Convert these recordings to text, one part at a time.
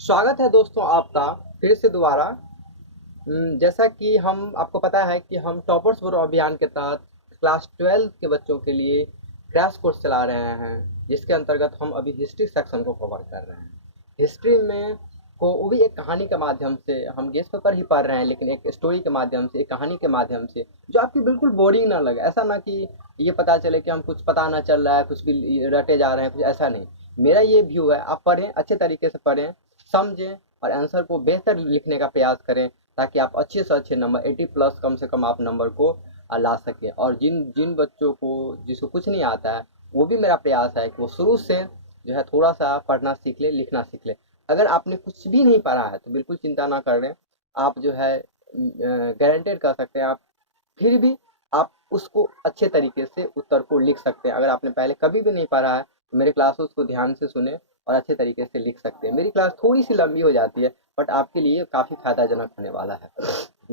स्वागत है दोस्तों आपका फिर से दोबारा। जैसा कि हम आपको पता है कि हम टॉपर्स ब्रो अभियान के तहत क्लास 12 के बच्चों के लिए क्रैश कोर्स चला रहे हैं, जिसके अंतर्गत हम अभी हिस्ट्री सेक्शन को कवर कर रहे हैं। हिस्ट्री में को वो भी एक कहानी के माध्यम से हम गेस पेपर ही पढ़ रहे हैं, लेकिन एक स्टोरी के माध्यम से, एक कहानी के माध्यम से, जो आपकी बिल्कुल बोरिंग ना लगे। ऐसा ना कि ये पता चले कि हम कुछ पता ना चल रहा है, कुछ भी रटे जा रहे हैं, कुछ ऐसा नहीं। मेरा ये व्यू है, आप पढ़ें, अच्छे तरीके से पढ़ें, समझें और आंसर को बेहतर लिखने का प्रयास करें, ताकि आप अच्छे से अच्छे नंबर 80 प्लस कम से कम आप नंबर को ला सकें। और जिन जिन बच्चों को जिसको कुछ नहीं आता है, वो भी मेरा प्रयास है कि वो शुरू से जो है थोड़ा सा पढ़ना सीख ले, लिखना सीख ले। अगर आपने कुछ भी नहीं पढ़ा है तो बिल्कुल चिंता ना करें, आप जो है गारंटेड कर सकते हैं, आप फिर भी आप उसको अच्छे तरीके से उत्तर को लिख सकते हैं। अगर आपने पहले कभी भी नहीं पढ़ा है तो मेरे क्लासेस को ध्यान से सुने और अच्छे तरीके से लिख सकते हैं। मेरी क्लास थोड़ी सी लंबी हो जाती है, बट आपके लिए काफ़ी फायदाजनक होने वाला है,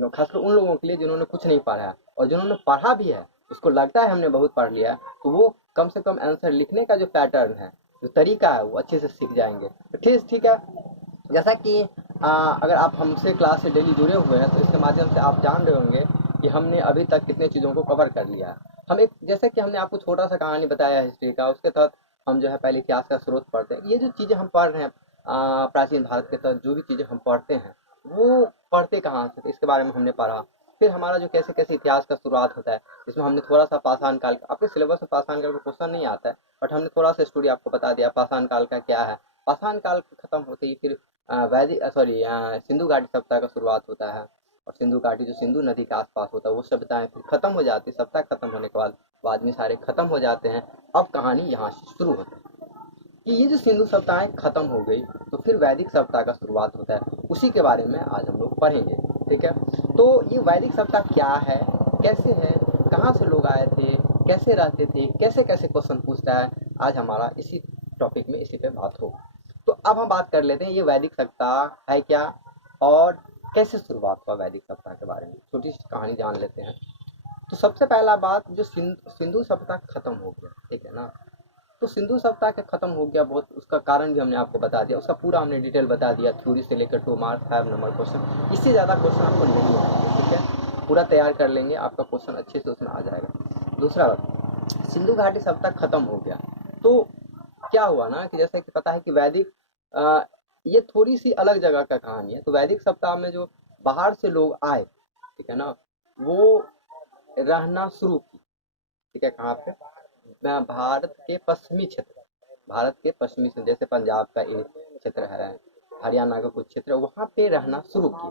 खासकर उन लोगों के लिए जिन्होंने कुछ नहीं पढ़ा है, और जिन्होंने पढ़ा भी है उसको लगता है हमने बहुत पढ़ लिया है, तो वो कम से कम आंसर लिखने का जो पैटर्न है, जो तरीका है, वो अच्छे से सीख जाएंगे। तो ठीक है। जैसा कि अगर आप हमसे क्लास से डेली जुड़े हुए हैं तो इसके माध्यम से आप जान रहे होंगे कि हमने अभी तक कितने चीज़ों को कवर कर लिया है। हम एक, जैसे कि हमने आपको छोटा सा कहानी बताया हिस्ट्री का, उसके तहत हम जो है पहले इतिहास का स्रोत पढ़ते हैं। ये जो चीज़ें हम पढ़ रहे हैं, प्राचीन भारत के तहत जो भी चीज़ें हम पढ़ते हैं, वो पढ़ते कहाँ से, तो इसके बारे में हमने पढ़ा। फिर हमारा जो कैसे कैसे इतिहास का शुरुआत होता है, इसमें हमने थोड़ा सा पाषाण काल का, आपके सिलेबस में पाषाण काल का क्वेश्चन नहीं आता है, बट हमने थोड़ा सा स्टोरी आपको बता दिया पाषाण काल का क्या है। पाषाण काल खत्म होते ही फिर वैदिक सॉरी सिंधु घाटी सभ्यता का शुरुआत होता है। और सिंधु घाटी जो सिंधु नदी के आसपास होता है, वो सभ्यताएं फिर खत्म हो जाती है। सभ्यता खत्म होने के बाद में सारे खत्म हो जाते हैं। अब कहानी यहाँ से शुरू होती है कि ये जो सिंधु सभ्यताएं खत्म हो गई, तो फिर वैदिक सभ्यता का शुरुआत होता है। उसी के बारे में आज हम लोग पढ़ेंगे। ठीक है। तो ये वैदिक सभ्यता क्या है, कैसे है, कहाँ से लोग आए थे, कैसे रहते थे, कैसे कैसे क्वेश्चन पूछता है, आज हमारा इसी टॉपिक में इसी पे बात होगी। तो अब हम बात कर लेते हैं ये वैदिक सभ्यता है क्या, और कैसे शुरुआत हुआ वैदिक सभ्यता के बारे में छोटी सी कहानी जान लेते हैं। तो सबसे पहला बात, जो सिंधु सभ्यता खत्म हो गया, ठीक है ना। तो सिंधु सभ्यता के खत्म हो गया, बहुत उसका कारण भी हमने आपको बता दिया, उसका पूरा हमने डिटेल बता दिया, थ्योरी से लेकर 2 मार्क 5 नंबर क्वेश्चन। इससे ज़्यादा क्वेश्चन आपको नहीं आएंगे। ठीक है, पूरा तैयार कर लेंगे, आपका क्वेश्चन अच्छे से उसमें आ जाएगा। दूसरा बात, सिंधु घाटी सभ्यता खत्म हो गया तो क्या हुआ ना, कि जैसे कि पता है कि वैदिक अ, ये थोड़ी सी अलग जगह का कहानी है। तो वैदिक सप्ताह में जो बाहर से लोग आए, ठीक है ना, वो रहना शुरू की। ठीक है, कहाँ पे, भारत के पश्चिमी क्षेत्र, भारत के पश्चिमी क्षेत्र, जैसे पंजाब का एक क्षेत्र है, हरियाणा का कुछ क्षेत्र है, वहाँ पे रहना शुरू की।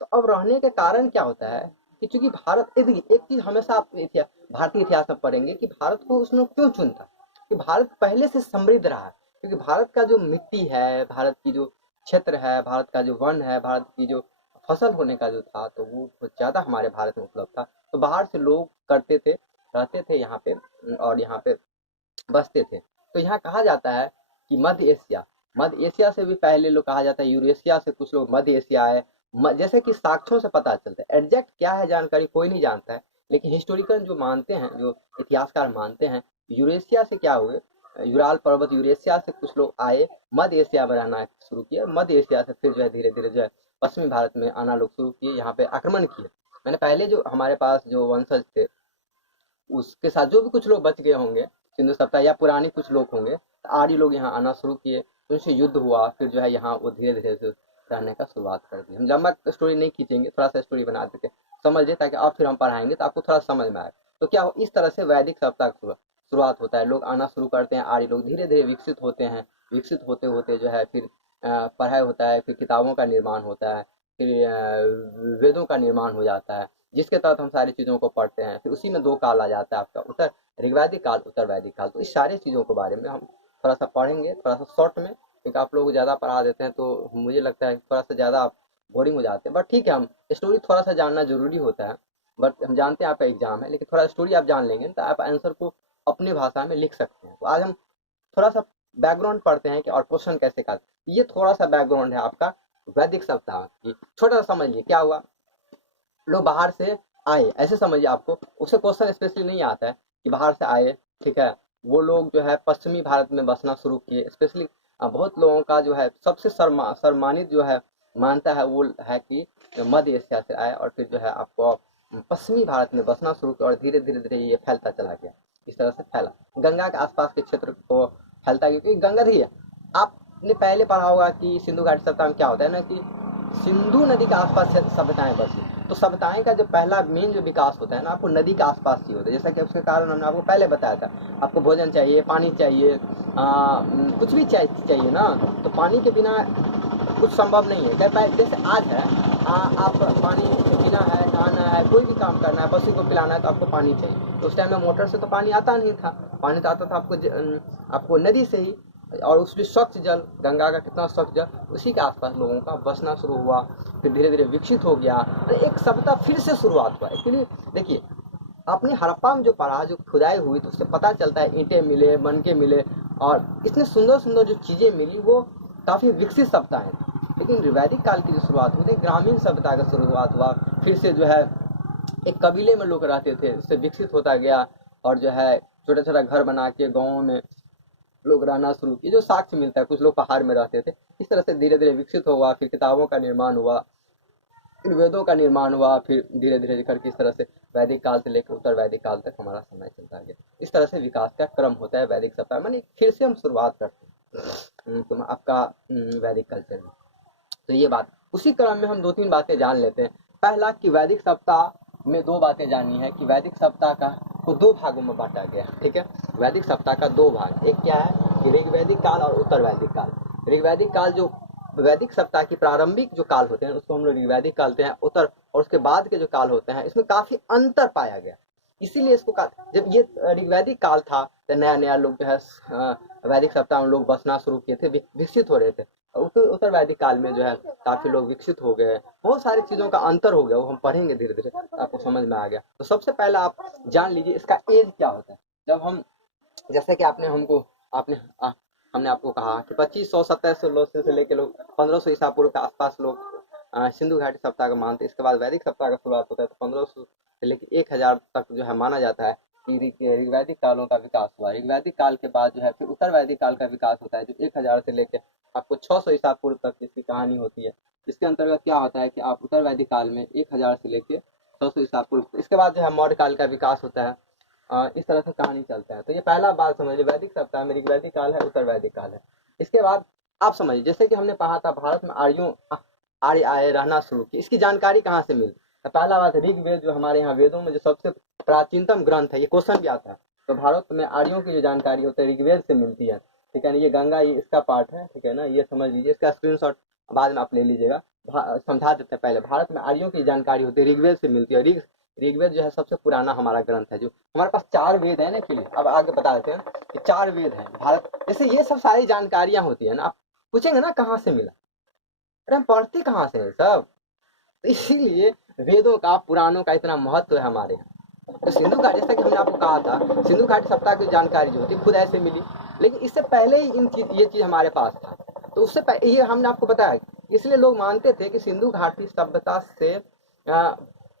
तो अब रहने के कारण क्या होता है कि चूंकि भारत, एक चीज हमेशा आप भारतीय इतिहास में पढ़ेंगे कि भारत को उसने क्यों चुनता, कि भारत पहले से समृद्ध रहा है। क्योंकि भारत का जो मिट्टी है, भारत की जो क्षेत्र है, भारत का जो वन है, भारत की जो फसल होने का जो था, तो वो बहुत ज्यादा हमारे भारत में उपलब्ध था। तो बाहर से लोग करते थे, रहते थे यहाँ पे, और यहाँ पे बसते थे। तो यहाँ कहा जाता है कि मध्य एशिया से भी पहले लोग, कहा जाता है यूरेशिया से कुछ लोग मध्य एशिया आए। जैसे कि साक्ष्यों से पता चलता है, एग्जैक्ट क्या है जानकारी कोई नहीं जानता है, लेकिन हिस्टोरिकल जो मानते हैं, जो इतिहासकार मानते हैं, यूरेशिया से क्या हुए, यूराल पर्वत यूरेशिया से कुछ लोग आए, मध्य एशिया में रहना शुरू किया। मध्य एशिया से फिर जो है धीरे धीरे जो है पश्चिमी भारत में आना लोग शुरू किए, यहाँ पे आक्रमण किए। मैंने पहले जो हमारे पास जो वंशज थे, उसके साथ जो भी कुछ लोग बच गए होंगे सिंधु सभ्यता, या पुरानी कुछ लोग होंगे, तो आर्य लोग यहाँ आना शुरू किए, उनसे युद्ध हुआ, फिर जो है यहाँ वो धीरे धीरे से रहने का शुरुआत कर दी। हम लंबा स्टोरी नहीं खींचेंगे, थोड़ा सा स्टोरी बना देते समझिए, ताकि आप फिर हम पढ़ाएंगे तो आपको थोड़ा समझ में आए। तो क्या हो, इस तरह से वैदिक सभ्यता की शुरुआत होता है, लोग आना शुरू करते हैं, आर्य लोग धीरे धीरे विकसित होते हैं। विकसित होते होते जो है फिर पढ़ाई होता है, फिर किताबों का निर्माण होता है, फिर वेदों का निर्माण हो जाता है, जिसके तहत हम सारी चीज़ों को पढ़ते हैं। फिर उसी में 2 काल आ जाता है आपका, उत्तर ऋग्वैदिक काल, उत्तर वैदिक काल। तो इस सारी चीज़ों के बारे में हम थोड़ा सा पढ़ेंगे, थोड़ा सा शॉर्ट में, क्योंकि आप लोग ज़्यादा पढ़ा देते हैं तो मुझे लगता है थोड़ा सा ज़्यादा आप बोरिंग हो जाते हैं। बट ठीक है, हम स्टोरी थोड़ा सा जानना जरूरी होता है। बट हम जानते हैं आपका एग्जाम है, लेकिन थोड़ा स्टोरी आप जान लेंगे तो आप आंसर को अपनी भाषा में लिख सकते हैं। तो आज हम थोड़ा सा बैकग्राउंड पढ़ते हैं कि और क्वेश्चन कैसे का, ये थोड़ा सा बैकग्राउंड है आपका वैदिक सप्ताह की। छोटा सा समझिए क्या हुआ, लोग बाहर से आए, ऐसे समझिए, आपको उससे क्वेश्चन स्पेशली नहीं आता है कि बाहर से आए। ठीक है, वो लोग जो है पश्चिमी भारत में बसना शुरू किए, स्पेशली बहुत लोगों का जो है सबसे सम्मानित जो है मानता है वो है कि जो मध्य एशिया से आए और फिर जो है आपको पश्चिमी भारत में बसना शुरू किया और धीरे धीरे धीरे ये फैलता चला गया। इस तरह से फैला गंगा के आसपास के क्षेत्र को फैलता गया, क्योंकि गंगा ही है। आपने पहले पढ़ा होगा कि सिंधु घाटी सभ्यता में क्या होता है ना कि सिंधु नदी के आसपास सभ्यताएं बसी, तो सभ्यताएं का जो पहला मेन जो विकास होता है ना आपको नदी के आसपास ही होता है। जैसा कि उसके कारण हमने आपको पहले बताया था, आपको भोजन चाहिए, पानी चाहिए, कुछ भी चाहिए ना, तो पानी के बिना कुछ संभव नहीं है। जैसे आज है, आप पानी के बिना है, नहाना है, कोई भी काम करना है, पशु को पिलाना है तो आपको पानी चाहिए। तो उस टाइम में मोटर से तो पानी आता नहीं था, पानी तो आता था आपको नदी से ही, और उसमें स्वच्छ जल, गंगा का कितना स्वच्छ जल, उसी के आसपास लोगों का बसना शुरू हुआ, फिर धीरे धीरे विकसित हो गया, एक सभ्यता फिर से शुरुआत हुआ। एक्चुअली देखिए, आपने हड़प्पा में जो पढ़ा, जो खुदाई हुई, तो उससे पता चलता है ईंटें मिले, मनके मिले, और इतने सुंदर सुंदर जो चीजें मिली वो काफी विकसित सभ्यताएं थी। लेकिन वैदिक काल की जो शुरुआत हुई थी, ग्रामीण सभ्यता का शुरुआत हुआ, फिर से जो है एक कबीले में लोग रहते थे, उससे विकसित होता गया, और जो है छोटा छोटा घर बना के गाँव में लोग रहना शुरू किए, जो साक्ष्य मिलता है। कुछ लोग पहाड़ में रहते थे, इस तरह से धीरे धीरे विकसित हुआ, फिर किताबों का निर्माण हुआ, फिर वेदों का निर्माण हुआ, फिर धीरे धीरे करके इस तरह से वैदिक काल से लेकर उत्तर वैदिक काल तक हमारा समय चलता गया। इस तरह से विकास का क्रम होता है वैदिक सभ्यता, मानी फिर से हम शुरुआत करते हैं तो आपका वैदिक कल्चर में। तो ये बात, उसी क्रम में हम दो तीन बातें जान लेते हैं। पहला कि वैदिक सप्ताह में दो बातें जानी है कि वैदिक सप्ताह का को दो भागों में बांटा गया, ठीक है। वैदिक सप्ताह का दो भाग, एक क्या है कि ऋग्वैदिक काल और उत्तर वैदिक काल। ऋग्वैदिक काल जो वैदिक सप्ताह की प्रारंभिक जो काल होते हैं उसको हम लोग ऋग्वैदिक कहते हैं, उत्तर और उसके बाद के जो काल होते हैं इसमें काफी अंतर पाया गया। इसीलिए इसको जब ये ऋग्वैदिक काल था तो नया नया लोग जो है वैदिक सप्ताह में लोग बसना शुरू किए थे, विकसित हो रहे थे। उत्तर वैदिक काल में जो है काफी लोग विकसित हो गए, बहुत सारी चीजों का अंतर हो गया, वो हम पढ़ेंगे धीरे धीरे, आपको समझ में आ गया। तो सबसे पहला आप जान लीजिए इसका एज क्या होता है। जब हम, जैसे कि हमने आपको कहा कि 2500 से लेके लोग 1500 ईसा पूर्व के आसपास लोग सिंधु घाटी सप्ताह का मानते। इसके बाद वैदिक सप्ताह का शुरुआत होता है, तो 1500 से लेके 1000 तक जो है माना जाता है कि ऋग्वैदिक कालों का विकास हुआ। ऋग्वैदिक काल के बाद जो है फिर उत्तर वैदिक काल का विकास होता है, जो 1000 से लेके आपको 600 ईसा पूर्व तक इसकी कहानी होती है। इसके अंतर्गत क्या होता है कि आप उत्तर वैदिक काल में 1000 से लेके 600 ईसा पूर्व, इसके बाद जो है मौर्य काल का विकास होता है। इस तरह से कहानी चलता है। तो ये पहला बात समझिए, वैदिक सप्ताह में ऋग्वैदिक काल है, उत्तर वैदिक काल है। इसके बाद आप समझिए, जैसे कि हमने कहा था भारत में आर्य आए रहना शुरू किए, इसकी जानकारी कहाँ से मिली। तो पहला बात, ऋग्वेद जो हमारे यहाँ वेदों में जो सबसे प्राचीनतम ग्रंथ है, ये क्वेश्चन भी आता है। तो भारत में आर्यों की जो जानकारी होती है ऋग्वेद से मिलती है, ठीक है ना। ये गंगा, ये इसका पार्ट है, ठीक है ना, ये समझ लीजिए, इसका स्क्रीनशॉट बाद में आप ले लीजिएगा। समझा देते हैं, पहले भारत में आर्यों की जानकारी होती है ऋग्वेद से मिलती है। ऋग्वेद जो है सबसे पुराना हमारा ग्रंथ है। जो हमारे पास 4 वेद है ना, फिर अब आगे बता देते हैं कि 4 वेद हैं भारत। जैसे ये सब सारी जानकारियां होती है ना, आप पूछेंगे ना कहाँ से मिला, अरे हम पढ़ते कहाँ से है सब। तो इसीलिए वेदों का, पुराणों का इतना महत्व है हमारे यहाँ। तो सिंधु घाटी, जैसा कि हमने आपको कहा था, सिंधु घाटी सप्ताह की जानकारी जो होती खुद ऐसे मिली, लेकिन इससे पहले ही ये चीज हमारे पास था। तो उससे ये हमने आपको बताया, इसलिए लोग मानते थे कि सिंधु घाटी सभ्यता से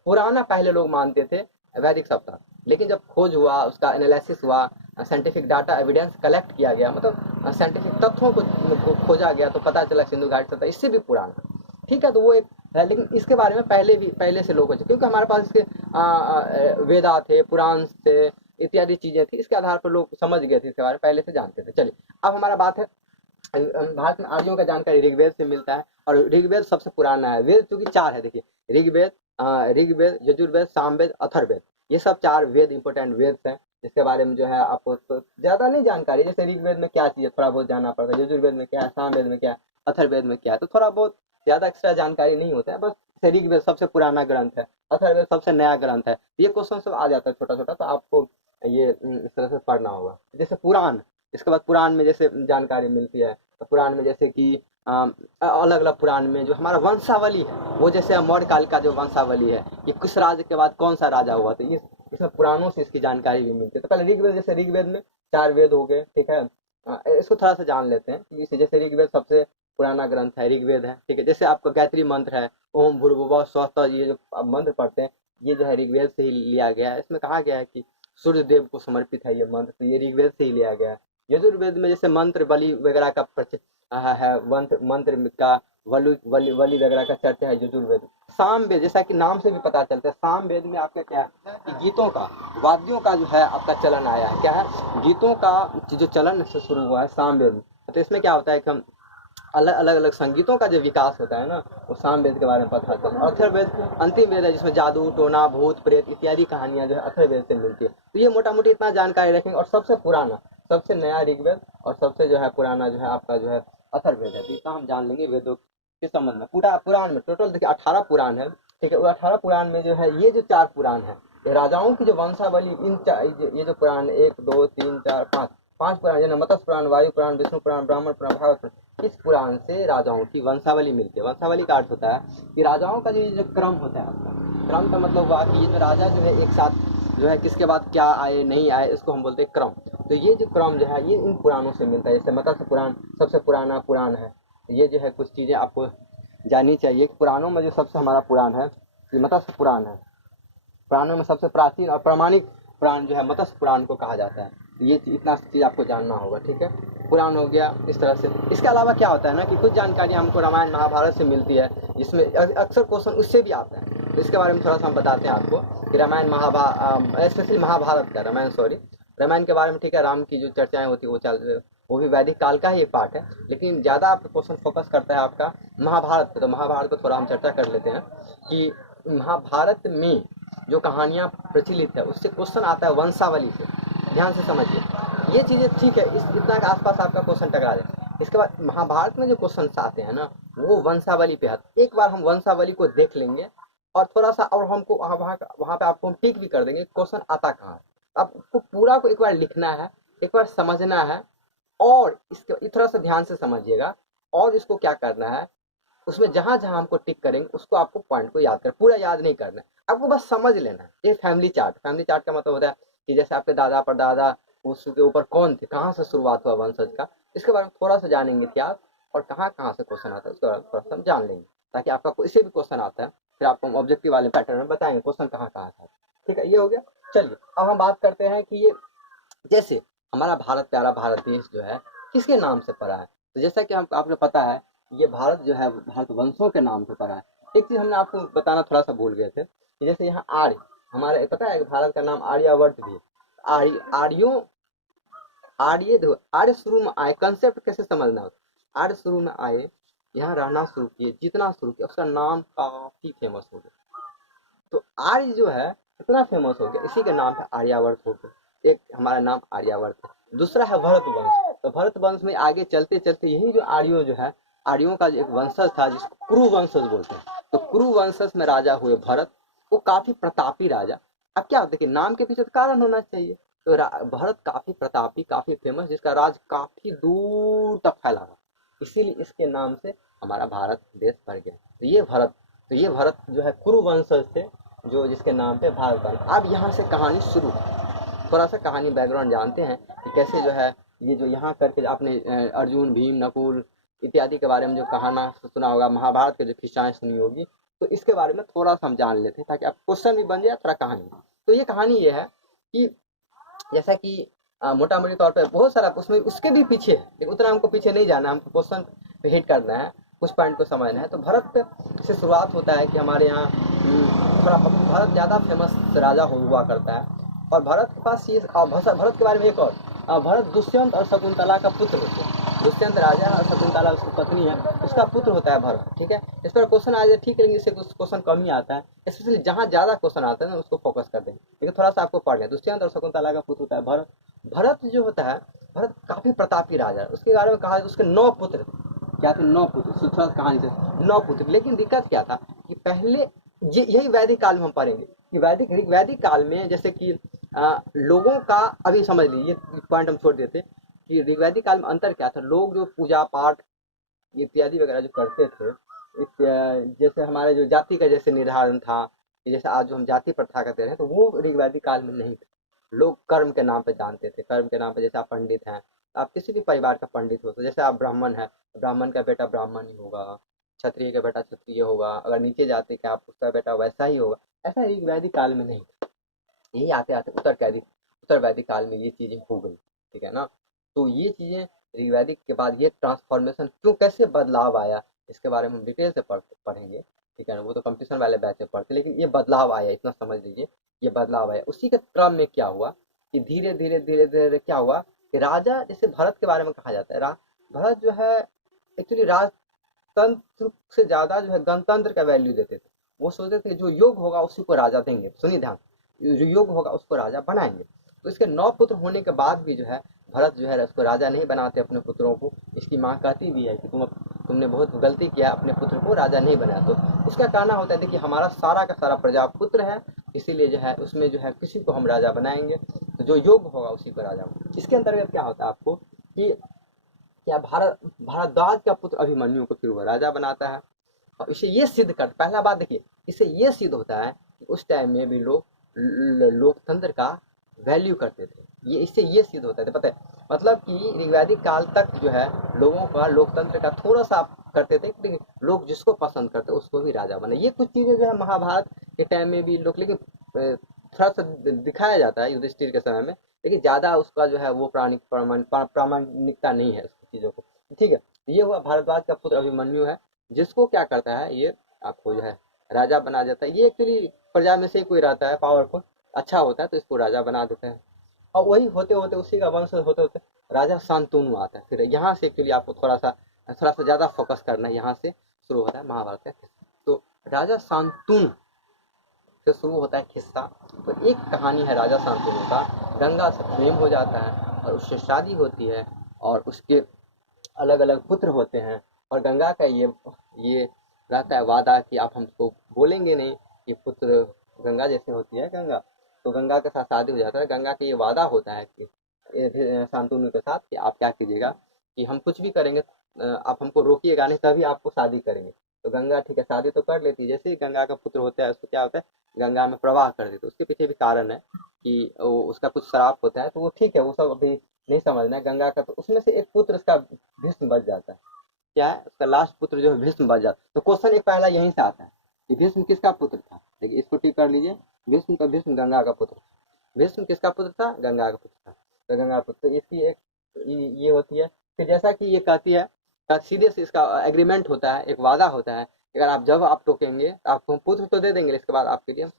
पुराना पहले लोग मानते थे वैदिक सप्ताह। लेकिन जब खोज हुआ, उसका एनालिसिस हुआ, साइंटिफिक डाटा एविडेंस कलेक्ट किया गया, मतलब साइंटिफिक तथ्यों को खोजा गया, तो पता चला सिंधु घाटी सभ्यता इससे भी पुराना, ठीक है। तो वो एक है, लेकिन इसके बारे में पहले से लोग, क्योंकि हमारे पास इसके वेदा थे, पुराण थे, इत्यादि चीजें थी, इसके आधार पर लोग समझ गए थे, इसके बारे में पहले से जानते थे। चलिए, अब हमारा बात है, भारत में आर्यों का जानकारी ऋग्वेद से मिलता है, और ऋग्वेद सबसे पुराना है। वेद चूंकि 4 है, देखिए, ऋग्वेद, यजुर्वेद, सामवेद, अथर्ववेद, ये सब 4 वेद इंपोर्टेंट वेद हैं, जिसके बारे में जो है आपको तो ज्यादा नहीं जानकारी। जैसे ऋग्वेद में क्या चीज है थोड़ा बहुत जानना पड़ता है, यजुर्वेद में क्या है, सामवेद में क्या है, अथर्ववेद में क्या है, तो थोड़ा बहुत ज्यादा एक्स्ट्रा जानकारी नहीं होता है। बस ऋग्वेद सबसे पुराना ग्रंथ है, अथर्ववेद सबसे नया ग्रंथ है। ये क्वेश्चन सब आ जाता है छोटा छोटा, तो आपको ये इस तरह से पढ़ना होगा। जैसे पुराण, इसके बाद पुराण में जैसे जानकारी मिलती है, तो पुराण में जैसे कि अलग अलग पुराण में जो हमारा वंशावली है, वो जैसे मौर्य काल का जो वंशावली है कि किस राज्य के बाद कौन सा राजा हुआ, तो इसमें पुराणों से इसकी जानकारी भी मिलती है। तो पहले ऋग्वेद, जैसे ऋग्वेद में 4 वेद हो गए, ठीक है। इसको थोड़ा सा जान लेते हैं। जैसे ऋग्वेद सबसे पुराना ग्रंथ है, ऋग्वेद है, ठीक है। जैसे आपका गायत्री मंत्र है, ओम भूर्भुवः स्वः, ये जो आप मंत्र पढ़ते हैं, ये जो है ऋग्वेद से ही लिया गया है। इसमें कहा गया है कि सूर्य देव को समर्पित है ये मंत्र, तो ये ऋग्वेद से ही लिया गया है। यजुर्वेद में जैसे मंत्र बलि वगैरह का है मंत्र मंत्र का वलि वलि वलि वगैरह का चर्चा है यजुर्वेद। सामवेद, जैसा कि नाम से भी पता चलता है, सामवेद में आपका क्या है कि गीतों का, वाद्यों का जो है आपका चलन आया है। क्या है? गीतों का जो चलन से शुरू हुआ है सामवेद में। तो इसमें क्या होता है कि हम अलग अलग अलग संगीतों का जो विकास होता है ना, वो सामवेद के बारे में पता चलता है। अथर्ववेद अंतिम वेद है, जिसमें जादू टोना भूत प्रेत इत्यादि कहानियां जो है अथर्ववेद से मिलती है। तो ये मोटा मोटी इतना जानकारी रखेंगे। और सबसे पुराना, सबसे नया ऋग्वेद, और सबसे जो है पुराना जो है आपका जो है अथर्ववेद है। तो इतना हम जान लेंगे वेदों के संबंध में। पूरा पुराण में टोटल देखिए 18 पुराण है, ठीक है। वो 18 पुराण में जो है ये जो 4 पुराण है, ये राजाओं की जो वंशावली, ये जो पुराण 1 2 3 4 5 5 पुराण, जैसे मत्स्य पुराण, वायु पुराण, विष्णु पुराण, ब्राह्मण पुराण, भागवत पुराण, इस पुराण से राजाओं की वंशावली मिलती है। वंशावली का अर्थ होता है कि राजाओं का जो क्रम होता है आपका, क्रम का मतलब हुआ कि ये जो राजा जो है एक साथ जो है किसके बाद क्या आए नहीं आए, इसको हम बोलते हैं क्रम। तो ये जो क्रम जो है ये इन पुराणों से मिलता है। जैसे मत्स्य पुराण सबसे पुराना पुराण है। ये जो है कुछ चीजें आपको जाननी चाहिए कि पुराणों में जो सबसे हमारा पुराण है ये मत्स्य पुराण है। पुराणों में सबसे प्राचीन और प्रामाणिक पुराण जो है मत्स्य पुराण को कहा जाता है। ये इतना चीज आपको जानना होगा, ठीक है। पुराण हो गया इस तरह से। इसके अलावा क्या होता है ना कि कुछ जानकारी हमको रामायण महाभारत से मिलती है, जिसमें अक्सर क्वेश्चन उससे भी आता है। तो इसके बारे में थोड़ा सा हम बताते हैं आपको कि रामायण महाभारत, स्पेशली महाभारत का, रामायण सॉरी, रामायण के बारे में, ठीक है। राम की जो चर्चाएं होती है वो भी वैदिक काल का ही एक पार्ट है, लेकिन ज्यादा आपका क्वेश्चन फोकस करता है आपका महाभारत पे। तो महाभारत को थोड़ा हम चर्चा कर लेते हैं कि महाभारत में जो कहानियां प्रचलित है उससे क्वेश्चन आता है वंशावली से। ध्यान से समझिए ये चीजें, ठीक है। इस इतना के आसपास आपका क्वेश्चन टकरा दे। इसके बाद महाभारत में जो क्वेश्चन आते हैं ना वो वंशावली पे आते। एक बार हम वंशावली को देख लेंगे और थोड़ा सा और हमको वहां पे आपको हम टिक भी कर देंगे क्वेश्चन आता कहाँ है। आपको पूरा को एक बार लिखना है, एक बार समझना है, और इसके थोड़ा सा ध्यान से समझिएगा। और इसको क्या करना है, उसमें जहां जहां हमको टिक करेंगे उसको आपको पॉइंट को याद कर, पूरा याद नहीं करना है, आपको बस समझ लेना है। ये फैमिली चार्ट, फैमिली चार्ट का मतलब होता है कि जैसे आपके दादा परदादा उसके ऊपर कौन थे, कहाँ से शुरुआत हुआ वंशज का, इसके बारे में थोड़ा सा जानेंगे इतिहास। और कहाँ कहाँ से क्वेश्चन आता है उसके बारे में थोड़ा सा हम जान लेंगे, ताकि आपका कोई भी क्वेश्चन आता है फिर आपको हम ऑब्जेक्टिव वाले पैटर्न में बताएंगे क्वेश्चन कहाँ कहाँ था। ठीक है, ये हो गया। चलिए अब हम बात करते हैं कि ये जैसे हमारा भारत प्यारा भारत देश जो है किसके नाम से पड़ा है। तो जैसा कि हम आपने पता है ये भारत जो है भारत वंशों के नाम से पड़ा है। एक चीज हमने आपको बताना थोड़ा सा भूल गए थे कि जैसे यहाँ आर्य, हमारे पता है कि भारत का नाम आर्यावर्त भी है। आर्य आर्यों आर्य आर्य शुरू में आए, कंसेप्ट कैसे समझना होता है। आर्य शुरू में आए, यहाँ रहना शुरू किए, जितना शुरू किया उसका नाम काफी फेमस हो गया। तो आर्य जो है इतना फेमस हो गया, इसी के नाम पे आर्यावर्त हो गया। एक हमारा नाम आर्यावर्त है। दूसरा है भरत वंश। तो भरत वंश में आगे चलते चलते यही जो आर्यों जो है, आर्यों का जो एक वंशज था जिसको कुरु वंशज बोलते हैं। तो कुरु वंशज में राजा हुए भरत, वो काफी प्रतापी राजा। अब क्या होता है कि नाम के पीछे तो कारण होना चाहिए। तो भरत काफी प्रतापी, काफी फेमस, जिसका राज काफी दूर तक फैला हुआ, इसीलिए इसके नाम से हमारा भारत देश पड़ गया। तो ये भरत जो है कुरु वंशज थे, जो जिसके नाम पे भारत बना। अब यहाँ से कहानी शुरू, थोड़ा सा कहानी बैकग्राउंड जानते हैं कि कैसे जो है ये जो यहाँ करके आपने अर्जुन भीम नकुल इत्यादि के बारे में जो कहाना सुना होगा, महाभारत के जो खिस्साएं सुनी होगी, तो इसके बारे में थोड़ा सा हम जान लेते हैं ताकि आप क्वेश्चन भी बन जाए थोड़ा कहानी। तो ये कहानी ये है कि जैसा कि मोटा मोटी तौर पे बहुत सारा उसमें उसके भी पीछे है, लेकिन उतना हमको पीछे नहीं जाना, हमको क्वेश्चन पे हिट करना है, कुछ पॉइंट को समझना है। तो भरत से शुरुआत होता है कि हमारे यहाँ थोड़ा भरत ज़्यादा फेमस राजा हुआ करता है। और भरत के पास ये भरत के बारे में एक और भरत दुष्यंत और शकुंतला का पुत्र होते हैं। दुष्यंत राजा और शकुंतला उसकी पत्नी है, उसका पुत्र होता है भरत। ठीक है, इस पर क्वेश्चन आ जाए ठीक है, लेकिन इससे कुछ क्वेश्चन कम ही आता है। स्पेशली जहाँ ज्यादा क्वेश्चन आता है ना उसको फोकस करते हैं, लेकिन थोड़ा सा आपको पढ़ लें। दुष्यंत और शकुंतला का पुत्र होता है भरत। भरत जो होता है, भरत काफी प्रतापी राजा है। उसके बारे में कहा उसके 9 पुत्र थे। क्या थे? 9 पुत्र। थोड़ा कहानी से 9 पुत्र। लेकिन दिक्कत क्या था कि पहले यही वैदिक काल में हम पढ़ेंगे कि वैदिक काल में जैसे कि लोगों का, अभी समझ लीजिए पॉइंट हम छोड़ देते कि ऋग्वैदिक काल में अंतर क्या था। लोग जो पूजा पाठ इत्यादि वगैरह जो करते थे, जैसे हमारे जो जाति का जैसे निर्धारण था, जैसे आज जो हम जाति प्रथा कहते हैं, तो वो ऋग्वैदिक काल में नहीं था। लोग कर्म के नाम पे जानते थे, कर्म के नाम पे। जैसे आप पंडित हैं, आप किसी भी परिवार का पंडित हो, तो जैसे आप ब्राह्मण है, ब्राह्मण का बेटा ब्राह्मण ही होगा, क्षत्रिय का बेटा क्षत्रिय होगा, अगर नीचे जाति का आप उसका बेटा वैसा ही होगा। ऐसा ऋग्वैदिक काल में नहीं था। यही आते आते उत्तर वैदिक काल में ये चीजें हो गई। ठीक है ना, तो ये चीजें ऋग्वैदिक के बाद ये ट्रांसफॉर्मेशन क्यों, कैसे बदलाव आया, इसके बारे में हम डिटेल से पढ़ेंगे, ठीक है ना। वो तो कंपटीशन वाले बैच में पढ़ते, लेकिन ये बदलाव आया, इतना समझ लीजिए, ये बदलाव आया। उसी के क्रम में क्या हुआ कि धीरे धीरे धीरे धीरे क्या हुआ कि राजा, जैसे भरत के बारे में कहा जाता है, भरत जो है एक्चुअली राजतंत्र से ज्यादा जो है गणतंत्र का वैल्यू देते थे। वो सोचते थे जो योग होगा उसी को राजा देंगे, सुनिए ध्यान, जो योग होगा उसको राजा बनाएंगे। तो इसके 9 पुत्र होने के बाद भी जो है भरत जो है उसको राजा नहीं बनाते अपने पुत्रों को। इसकी माँ कहती भी है कि तुमने बहुत गलती किया, अपने पुत्र को राजा नहीं बनाया। तो उसका कहना होता है देखिए हमारा सारा का सारा प्रजा पुत्र है, इसीलिए जो है उसमें जो है किसी को हम राजा बनाएंगे, तो जो योग होगा उसी को राजा। इसके अंतर्गत क्या होता है आपको कि क्या भारद्वाज का पुत्र अभिमन्यु को फिर वो राजा बनाता है। और इसे ये सिद्ध कर, पहला बात देखिए, इससे ये सिद्ध होता है कि उस टाइम में भी लोग लोकतंत्र का वैल्यू करते थे। ये इससे ये सिद्ध होता है, पता है, मतलब कि ऋग्वैदिक काल तक जो है लोगों का लोकतंत्र का थोड़ा सा करते थे, लेकिन लोग जिसको पसंद करते उसको भी राजा बने। ये कुछ चीजें जो है महाभारत के टाइम में भी लोग, लेकिन थोड़ा सा दिखाया जाता है युधिष्ठिर के समय में, लेकिन ज्यादा उसका जो है वो प्रामाणिकता नहीं है उसकी चीजों को, ठीक है। ये हुआ भारद्वाज का पुत्र अभिमन्यु है, जिसको क्या करता है ये आपको जो है राजा बना देता है। ये एक्चुअली प्रजा में से कोई रहता है पावरफुल, अच्छा होता है तो इसको राजा बना देते हैं। और वही होते होते उसी का वंश होते होते राजा शांतनु आता है। फिर यहाँ से एक्चुअली आपको थोड़ा सा ज्यादा फोकस करना है, यहाँ से शुरू होता है महाभारत का। तो राजा शांतनु से शुरू होता है किस्सा। तो एक कहानी है राजा शांतनु का, गंगा से प्रेम हो जाता है और उससे शादी होती है और उसके अलग अलग पुत्र होते हैं। और गंगा का ये रहता है वादा कि आप हमको बोलेंगे नहीं, कि पुत्र गंगा जैसे होती है गंगा, तो गंगा के साथ शादी हो जाता है। गंगा का ये वादा होता है कि शांतनु के साथ कि आप क्या कीजिएगा कि हम कुछ भी करेंगे, आप हमको रोकिएगा नहीं, तभी आपको शादी करेंगे। तो गंगा ठीक है शादी तो कर लेती है। जैसे ही गंगा का पुत्र होता है उसको क्या होता है, गंगा में प्रवाह कर देते। उसके पीछे भी कारण है कि उसका कुछ श्राप होता है, तो वो ठीक है, वो सब अभी नहीं समझना है गंगा का। तो उसमें से एक पुत्र उसका भीष्म बच जाता है। क्या है उसका लास्ट पुत्र जो है भीष्म बच जाता है। तो क्वेश्चन एक पहला यहीं से आता है कि भीष्म किसका पुत्र था। देखिए इसको ठीक कर लीजिए, भीष्म गंगा का पुत्र। भीष्म किसका पुत्र था, गंगा का पुत्र था। तो गंगा पुत्र, तो इसकी एक ये होती है। फिर जैसा कि ये कहती है, सीधे से इसका एग्रीमेंट होता है, एक वादा होता है, अगर आप जब आप टोकेंगे आपको हम पुत्र तो दे देंगे, इसके बाद आपके लिए हम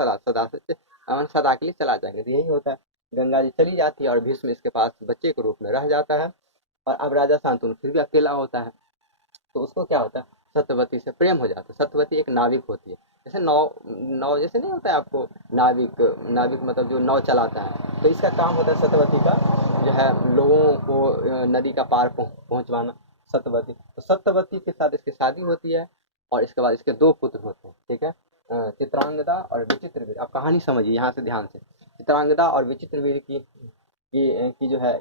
सदा के लिए चला जाएंगे। तो यही होता है। गंगा जी चली जाती है और भीष्म इसके पास बच्चे के रूप में रह जाता है। और अब राजा शांतनु फिर भी अकेला होता है, तो उसको क्या होता है, सत्यवती से प्रेम हो जाता है। सत्यवती एक नाविक होती है, जैसे नाव जैसे नहीं होता है आपको, नाविक मतलब जो नाव चलाता है। तो इसका काम होता है सत्यवती का जो है लोगों को नदी का पार पहुंचवाना, सत्यवती। तो सत्यवती के साथ इसकी शादी होती है और इसके बाद इसके 2 पुत्र होते हैं, ठीक है, चित्रांगदा और विचित्रवीर। आप कहानी समझिए यहाँ से ध्यान से। चित्रांगदा और विचित्रवीर की जो है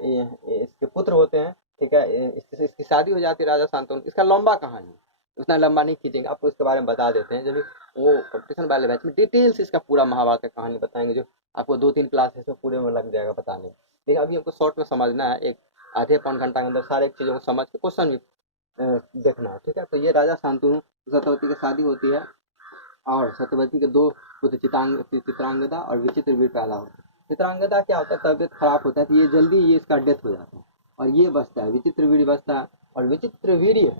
इसके पुत्र होते हैं, ठीक है। इसकी शादी हो जाती है राजा शांतनु। इसका लंबा कहानी है, उतना लंबा नहीं खींचेंगे, आपको इसके बारे में बता देते हैं। जब वो कंपटीशन वाले बैच में डिटेल से इसका पूरा महाभारत का कहानी बताएंगे, जो आपको 2-3 क्लास है पूरे में लग जाएगा बताने। लेकिन अभी हमको शॉर्ट में समझना है, एक आधे पौन घंटा के अंदर सारे चीज़ों को समझ के क्वेश्चन भी देखना है, ठीक है। तो ये राजा शांतनु सत्यवती की शादी होती है और सत्यवती के 2 पुत्र चित्रांगदा और विचित्रवीर पैदा होते हैं। चित्रांगदा क्या होता है, तबियत खराब होता है तो ये जल्दी इसका डेथ हो जाता है और ये बचता है, विचित्रवीर बचता है। और विचित्रवीर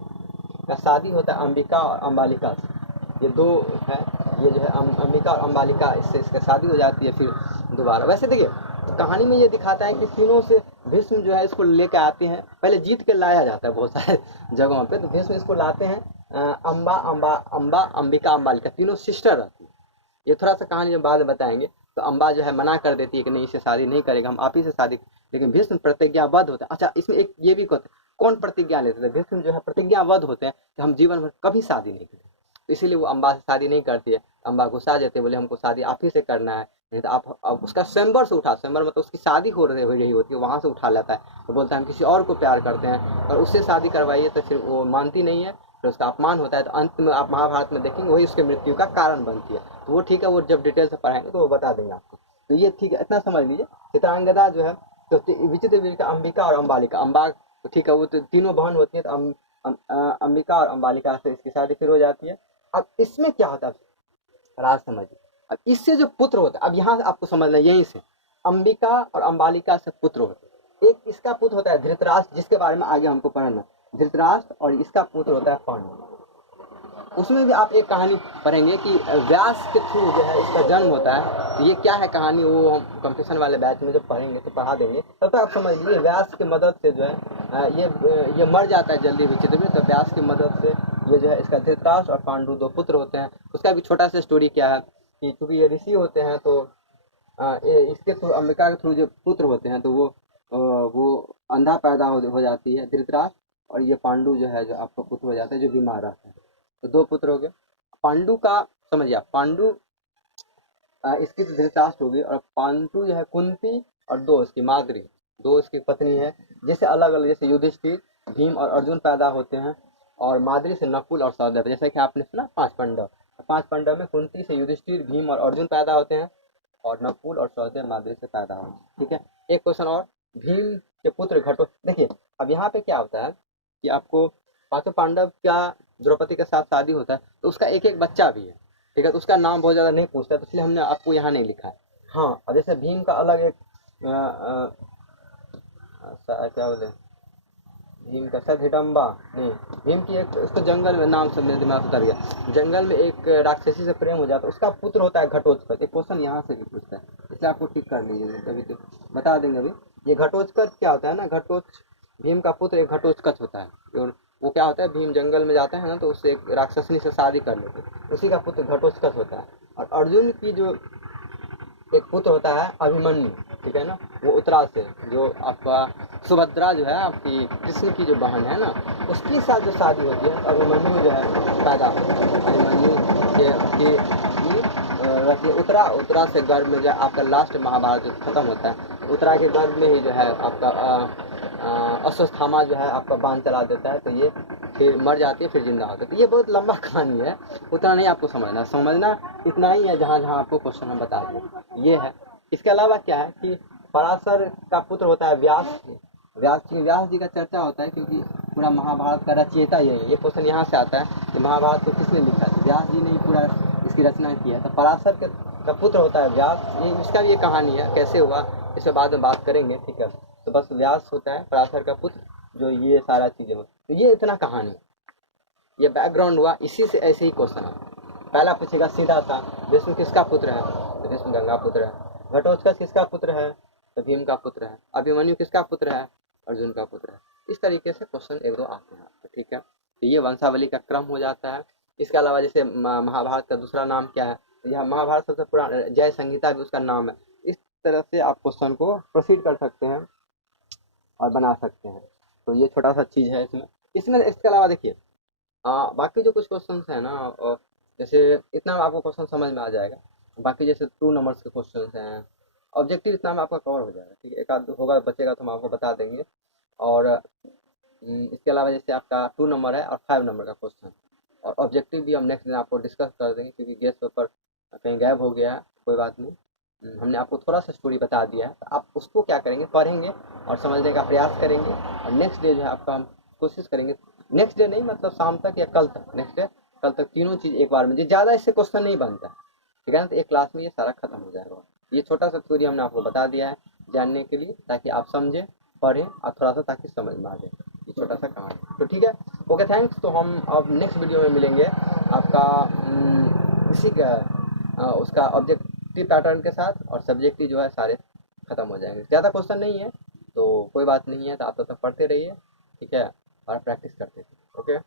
का शादी होता है अंबिका और अम्बालिका से। ये 2 है, ये जो है अंबिका और अम्बालिका, इससे इसका शादी हो जाती है फिर दोबारा। वैसे देखिए तो कहानी में ये दिखाता है कि तीनों से भीष्म जो है इसको लेकर आते हैं, पहले जीत के लाया जाता है बहुत सारे जगहों पे। तो भीष्म इसको लाते हैं, अम्बा अंबिका अम्बालिका तीनों सिस्टर रहती है। ये थोड़ा सा कहानी जब बाद में बताएंगे। तो अम्बा जो है मना कर देती है कि नहीं इससे शादी नहीं करेगा, हम आप ही से शादी। लेकिन भीष्म प्रतिज्ञाबद्ध होता है। अच्छा इसमें एक ये भी कौन प्रतिज्ञा लेते थे, भीष्म जो है प्रतिज्ञाबद्ध होते हैं कि हम जीवन भर कभी शादी नहीं करेंगे। तो इसीलिए वो अम्बा से शादी नहीं करती है। अम्बा गुस्सा जाते, बोले हमको शादी आप ही से करना है, नहीं तो आप अब उसका स्वयंवर से उठा, स्वयंवर मतलब उसकी शादी हो रही होती है, वहां से उठा लेता है। तो बोलता है हम किसी और को प्यार करते हैं और उससे शादी करवाइए। तो फिर वो मानती नहीं है, फिर उसका अपमान होता है। तो अंत में आप महाभारत में देखेंगे वही उसके मृत्यु का कारण बनती है। तो वो ठीक है, वो जब डिटेल से पढ़ाएंगे तो वो बता देंगे आपको। तो ये ठीक है, इतना समझ लीजिए। चित्रांगदा जो है तो विचित्रवीर का अंबिका और अम्बालिका, तो ठीक है वो तो तीनों बहन होती है। तो अंबिका और अम्बालिका से इसकी शादी फिर हो जाती है। अब इसमें क्या होता है राज समझिए। अब इससे जो पुत्र होता है, अब यहाँ से आपको समझना, यहीं से अंबिका और अम्बालिका से पुत्र होते हैं। एक इसका पुत्र होता है धृतराष्ट्र, जिसके बारे में आगे हमको पढ़ना। धृतराष्ट्र और इसका पुत्र होता है पांडु। उसमें भी आप एक कहानी पढ़ेंगे कि व्यास के थ्रू जो है इसका जन्म होता है। तो ये क्या है कहानी, वो हम कंपटीशन वाले बैच में जब पढ़ेंगे तो पढ़ा देंगे। तब तक आप समझ लीजिए व्यास की मदद से जो है ये मर जाता है जल्दी विचित्र में। तो व्यास की मदद से ये जो है इसका धृतराष्ट्र और पांडु दो पुत्र होते हैं। उसका भी छोटा सा स्टोरी क्या है कि चूंकि ये ऋषि होते हैं तो इसके थ्रू, अंबिका के थ्रू जो पुत्र होते हैं तो वो अंधा पैदा हो जाती है धृतराष्ट्र, और ये पांडु जो है जो आपका पुत्र हो जाता है जो बीमार रहता है। तो दो पुत्र हो गए। पांडु का समझिए आप, पांडु इसकी तो धृतराष्ट्र होगी, और पांडु जो है कुंती और दो इसकी माद्री, दो इसकी पत्नी है। जैसे अलग अलग, जैसे युधिष्ठिर, भीम और अर्जुन पैदा होते हैं, और माद्री से नकुल और सहदेव। जैसे कि आपने सुना पांच पांडव, पांच पांडव में कुंती से युधिष्ठिर, भीम और अर्जुन पैदा होते हैं, और नकुल और सहदेव माद्री से पैदा होते हैं। ठीक है, एक क्वेश्चन और, भीम के पुत्र घटो। देखिए अब यहाँ पे क्या होता है कि आपको पांचों पांडव का द्रौपदी के साथ शादी होता है तो उसका एक एक बच्चा भी है। ठीक है, तो उसका नाम बहुत ज्यादा नहीं पूछता है, तो इसलिए हमने आपको यहाँ नहीं लिखा है। हाँ, अब जैसे भीम का अलग एक क्या बोले, भीम का शायद हिडम्बा नहीं, भीम की एक, उसको जंगल में, नाम से मेरे दिमाग से उतर गया, जंगल में एक राक्षसी से प्रेम हो जाता है, उसका पुत्र होता है घटोत्कच। एक क्वेश्चन यहाँ से भी पूछता है, इसलिए आपको ठीक कर लीजिए, कभी तो बता देंगे अभी। ये घटोत्कच क्या होता है ना, भीम का पुत्र एक घटोत्कच होता है। वो क्या होता है, भीम जंगल में जाते हैं ना तो उससे एक राक्षसनी से शादी कर लेते हैं, उसी का पुत्र घटोत्कच होता है। और अर्जुन की जो एक पुत्र होता है अभिमन्यु, ठीक है ना, वो उत्तरा से, जो आपका सुभद्रा जो है आपकी कृष्ण की जो बहन है ना, उसके साथ जो शादी होती है तो अभिमन्यु जो है पैदा होता है। अभिमन्यु की उत्तरा से गर्भ में जो आपका लास्ट महाभारत जो खत्म होता है, उत्तरा के गर्भ में ही जो है आपका अश्वत्थामा जो है आपका बांध चला देता है, तो ये फिर मर जाती है, फिर जिंदा होती है। तो ये बहुत लंबा कहानी है, उतना नहीं आपको समझना इतना ही है जहाँ जहाँ आपको क्वेश्चन हम बता दें ये है। इसके अलावा क्या है कि पराशर का पुत्र होता है व्यास। व्यास जी का चर्चा होता है क्योंकि पूरा महाभारत का रचयिता यही है। ये क्वेश्चन यहाँ से आता है कि महाभारत को किसने लिखा है, व्यास जी ने ही पूरा इसकी रचना की है। तो पराशर का पुत्र होता है व्यास, ये इसका भी ये कहानी है कैसे हुआ, इसके बाद में बात करेंगे। ठीक है, तो बस व्यास होता है पराशर का पुत्र, जो ये सारा चीजें हो। तो ये इतना कहानी, ये बैकग्राउंड हुआ, इसी से ऐसे ही क्वेश्चन है। पहला पूछेगा सीधा सा, विष्णु किसका पुत्र है, तो विष्णु गंगा पुत्र है। घटोत्कच किसका पुत्र है, तो भीम का पुत्र है। अभिमन्यु किसका पुत्र है, अर्जुन का पुत्र है। इस तरीके से क्वेश्चन एक दो आते हैं आपको। ठीक है, तो ये वंशावली का क्रम हो जाता है। इसके अलावा जैसे महाभारत का दूसरा नाम क्या है, यह महाभारत सबसे पुराना, जय संहिता भी उसका नाम है। इस तरह से आप क्वेश्चन को प्रोसीड कर सकते हैं और बना सकते हैं। तो ये छोटा सा चीज है इसमें इसके अलावा देखिए बाकी जो कुछ क्वेश्चन है ना, जैसे इतना में आपको क्वेश्चन समझ में आ जाएगा। बाकी जैसे 2 नंबर्स के क्वेश्चन हैं, ऑब्जेक्टिव इतना में आपका कवर हो जाएगा। ठीक है, एक आध होगा बचेगा तो हम आपको बता देंगे। और इसके अलावा जैसे आपका 2 नंबर है और 5 नंबर का क्वेश्चन, और ऑब्जेक्टिव भी हम नेक्स्ट दिन आपको डिस्कस कर देंगे, क्योंकि गेस्ट पेपर कहीं गायब हो गया है, कोई बात नहीं। हमने आपको थोड़ा सा स्टोरी बता दिया है, तो आप उसको क्या करेंगे, पढ़ेंगे और समझने का प्रयास करेंगे। और नेक्स्ट डे जो है आपका हम कोशिश करेंगे, नेक्स्ट डे नहीं मतलब शाम तक या कल तक, नेक्स्ट डे कल तक तीनों चीज एक बार में, ज़्यादा इससे क्वेश्चन नहीं बनता है। ठीक है ना, तो एक क्लास में ये सारा खत्म हो जाएगा। ये छोटा सा थ्योरी हमने आपको बता दिया है जानने के लिए, ताकि आप समझें, पढ़ें और थोड़ा सा ताकि समझ में आ जाए। ये छोटा सा कहानी। तो ठीक है, ओके, थैंक्स। तो हम अब नेक्स्ट वीडियो में मिलेंगे आपका इसी का उसका ऑब्जेक्टिव पैटर्न के साथ, और सब्जेक्टिव जो है सारे खत्म हो जाएंगे। ज़्यादा क्वेश्चन नहीं है तो कोई बात नहीं है, तो आप तब तक पढ़ते रहिए। ठीक है, और प्रैक्टिस करते रहिए। ओके।